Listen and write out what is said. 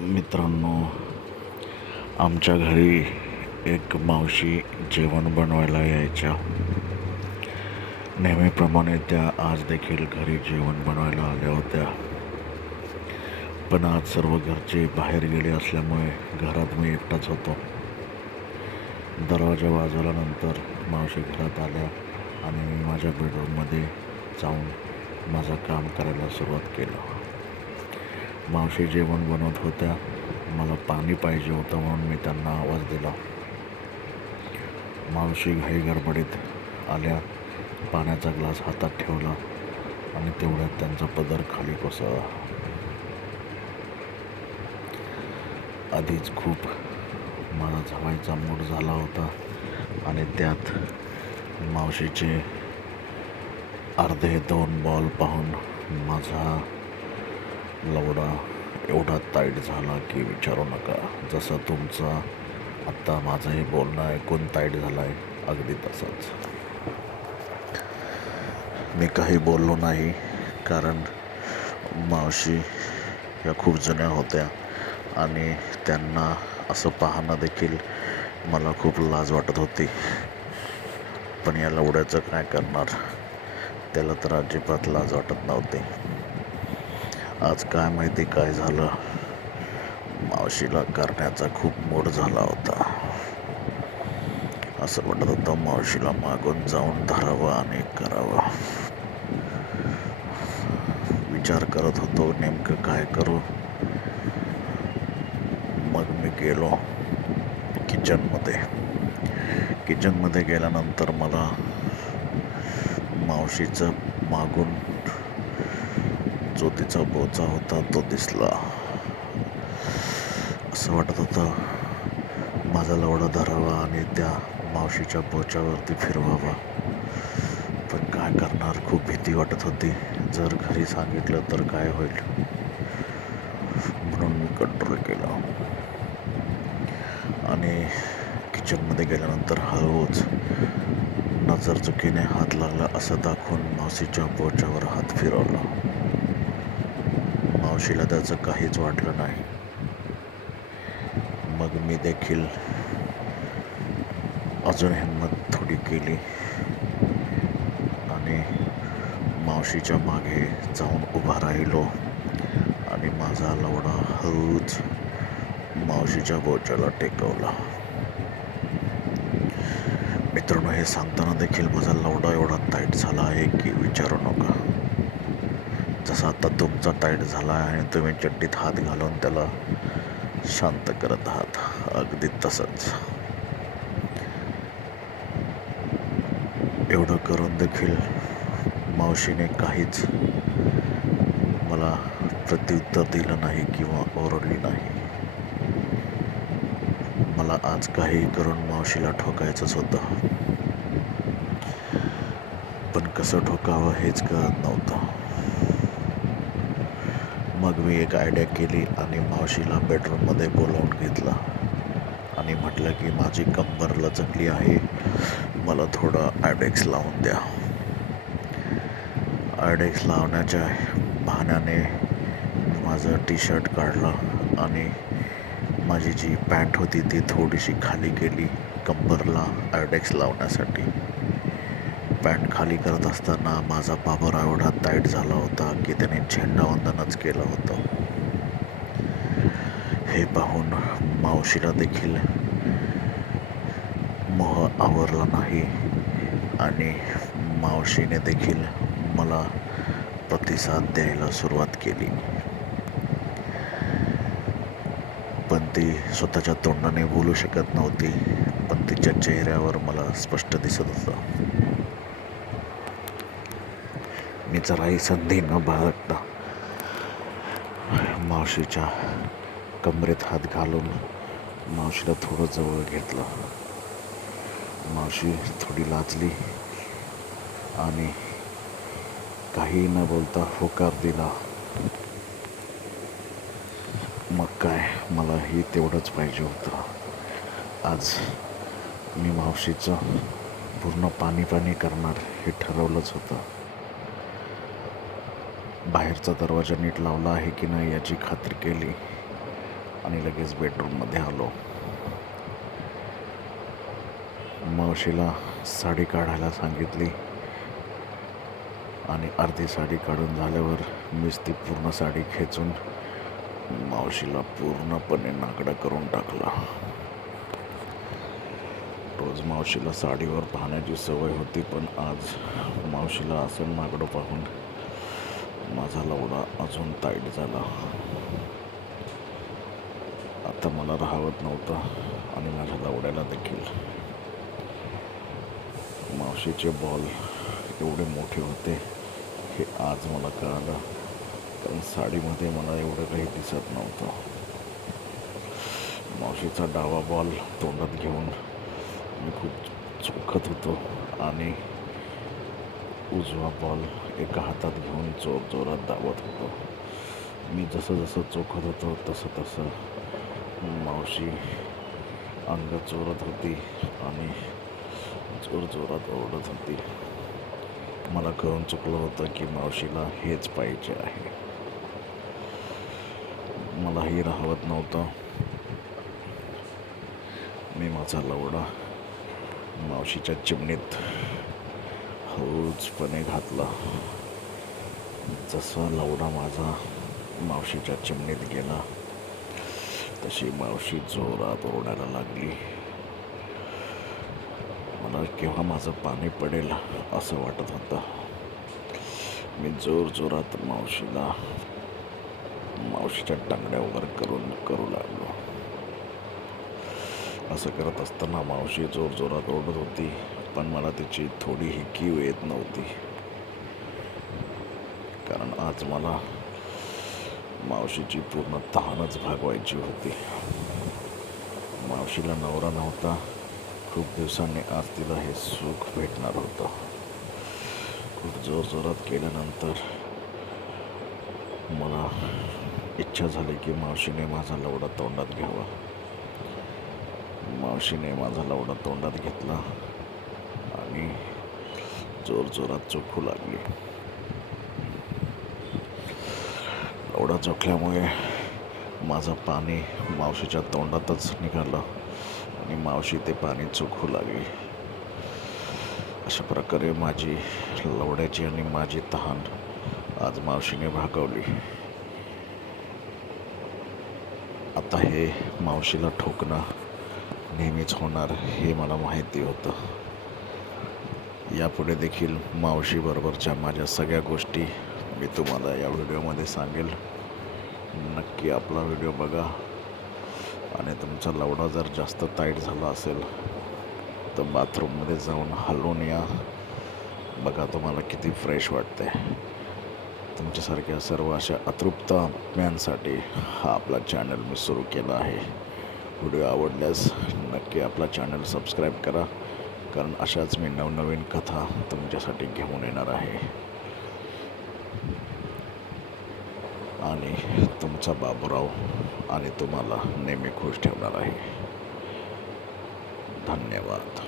मित्रांनो, आमच्या घरी एक मावशी जेवण बनवायला यायच्या. नेहमीप्रमाणे त्या आज देखील घरी जेवण बनवायला आल्या होत्या. पण आज सर्व घरचे बाहेर गेले असल्यामुळे घरात मी एकटाच होतो. दरवाजा वाजवल्यानंतर मावशी घरात आल्या आणि मी माझ्या बेडरूममध्ये जाऊन माझं काम करायला सुरुवात केलं. मावशी जेवण बनवत होत्या. मला पाणी पाहिजे होतं म्हणून मी त्यांना आवाज दिला. मावशी घाई गडबडीत आल्या, पाण्याचा ग्लास हातात ठेवला आणि तेवढ्यात त्यांचा पदर खाली कोसळला. आधीच खूप माझा धावायचा मूड झाला होता आणि त्यात मावशीचे अर्धे 2 बॉल पाहून माझा लवडा एवढा टाईट झाला की विचारू नका. जसं तुमचा आत्ता माझं हे बोलणं ऐकून टाईट झालं आहे, अगदी तसंच. मी काही बोललो नाही, कारण मावशी या खूप जुन्या होत्या आणि त्यांना असं पाहणं देखील मला खूप लाज वाटत होती. पण या लवड्याचं काय करणार, त्याला तर अजिबात लाज वाटत नव्हती. आज काय माहिती काय झालं, मावशीला करण्याचा खूप मूड झाला होता. असं वाटत होतं मावशीला मागून जाऊन धरावं आणि करावं. विचार करत होतो नेमकं काय करू. मग मी गेलो किचनमध्ये गेल्यानंतर मला मावशीचं मागून जो तिचा बोचा होता तो दिसला. असं वाटत होतं माझा लवडा धरावा आणि त्या मावशीच्या बोच्यावरती फिरवावा. पण काय करणार, खूप भीती वाटत होती. जर घरी सांगितलं तर काय होईल, म्हणून मी कंट्रोल केला. आणि किचनमध्ये गेल्यानंतर हळूच नजर चुकीने हात लागला असं दाखवून मावशीच्या बोच्यावर हात फिरवला. मावशीला त्याचं काहीच वाटलं नाही. मग मी देखील अजून हिंमत थोडी केली आणि मावशीच्या मागे जाऊन उभा राहिलो आणि माझा लवडा हळूच मावशीच्या बोच्याला टेकवला. मित्रांनो, हे सांगताना देखील माझा लवडा एवढा टाईट झाला आहे की विचारू नका. जसा आता तुमचा टाईट झाला आहे आणि तुम्ही चड्डीत हात घालून त्याला शांत करत आहात, अगदी तसंच. एवढं करून देखील मावशीने काहीच मला प्रत्युत्तर दिलं नाही किंवा ओरडली नाही. मला आज काही करून मावशीला ठोकायचंच होतं, पण कसं ठोकावं हेच कळत नव्हतं. मग मी एक आयडिया केली आणि मावशीला बेडरूममध्ये बोलावून घेतला आणि म्हटलं की माझी कंबर लचकली आहे, मला थोडा आयडेक्स लावून द्या. आयडेक्स लावण्याच्या बहाण्याने माझं टी-शर्ट काढलं आणि माझी जी पॅन्ट होती ती थोडीशी खाली केली कंबरला आयडेक्स लावण्यासाठी. पॅन्ट खाली करत असताना माझा बाबरा एवढा टाईट झाला होता की त्याने झेंडावंदनच केलं होतं. हे पाहून मावशीला देखील मोह आवरला नाही आणि मावशीने देखील मला प्रतिसाद द्यायला सुरुवात केली. पण ती स्वतःच्या तोंडाने बोलू शकत नव्हती, पण तिच्या चेहऱ्यावर मला स्पष्ट दिसत होतं. मी जराही संधी न बाळगता मावशीच्या कमरेत हात घालून मावशीला थोडं जवळ घेतलं. मावशी थोडी लाजली आणि काही न बोलता होकार दिला. मग काय, मलाही तेवढंच पाहिजे होतं. आज मी मावशीचं पूर्ण पाणी करणार हे ठरवलंच होतं. बाहेरचा दरवाजा नीट लावला आहे की नाही याची खात्री केली आणि लगेच बेडरूममध्ये आलो. मावशीला साडी काढायला सांगितली आणि अर्धी साडी काढून झाल्यावर मीच ती पूर्ण साडी खेचून मावशीला पूर्णपणे नाकडा करून टाकला. रोज मावशीला साडीवर पाहण्याची सवय होती, पण आज मावशीला असं नागडं पाहून माझा लवडा अजून टाईट झाला. आता मला राहवत नव्हतं आणि माझ्या लवड्याला देखील. मावशीचे बॉल एवढे मोठे होते हे आज मला कळालं, कारण साडीमध्ये मला एवढं काही दिसत नव्हतं. मावशीचा डावा बॉल तोंडात घेऊन मी खूप चोखत होतो आणि उजवा बॉल एका हातात घेऊन जोरात दाबत होतो. मी जसं जसं चोखत होतो तसं मावशी अंग चोरत होती आणि जोरात ओरडत होती. मला कळून चुकलं होतं की मावशीला हेच पाहिजे आहे. मलाही राहवत नव्हतं. मी माझा लवडा मावशीच्या चिमणीत हळूचपणे घातला. जसा लवडा माझा मावशीच्या चिमणीत गेला तशी मावशी जोरात ओरडायला लागली. मला केव्हा माझं पाणी पडेल असं वाटत होतं. मी जोरात मावशीच्या टांगड्यावर करू लागलो. असं करत असताना मावशी जोरात ओरडत होती, पण मला तिची थोडीही कीव येत नव्हती, कारण आज मला मावशीची पूर्ण तहानच भागवायची होती. मावशीला नवरा नव्हता. खूप दिवसांनी आज तिला हे सुख भेटणार होतं. खूप जोरात केल्यानंतर मला इच्छा झाली की मावशीने माझा लवडा तोंडात घ्यावा. मावशीने माझा लवडा तोंडात घेतला आणि जोरात चोखू लागली. लवडा चोखल्यामुळे माझं पाणी मावशीच्या तोंडातच निघालं आणि मावशी ते पाणी चोखू लागली. अशा प्रकारे माझी लवड्याची आणि माझी तहान आज मावशीने भागवली. आता हे मावशीला ठोकणं नेहमीच होणार हे मला माहिती होतं. यापुढे देखील मावशीबरोबरच्या माझ्या सगळ्या गोष्टी मी तुम्हाला या व्हिडिओमध्ये सांगेल. नक्की आपला व्हिडिओ बघा आणि तुमचा लवडा जर जास्त टाईट झाला असेल तर बाथरूममध्ये जाऊन हलवून या. बघा तुम्हाला किती फ्रेश वाटते. तुमच्यासारख्या सर्व अशा अतृप्त आत्म्यांसाठी हा आपला चॅनल मी सुरू केला आहे. व्हिडिओ आवडल्यास नक्की आपला चॅनल सबस्क्राईब करा, कारण अशाच मी नवनवीन कथा तुमच्यासाठी घेऊन येणार आहे. आणि तुमचा बाबूराव आणि तुम्हाला नेहमी खुश ठेवणार आहे. धन्यवाद.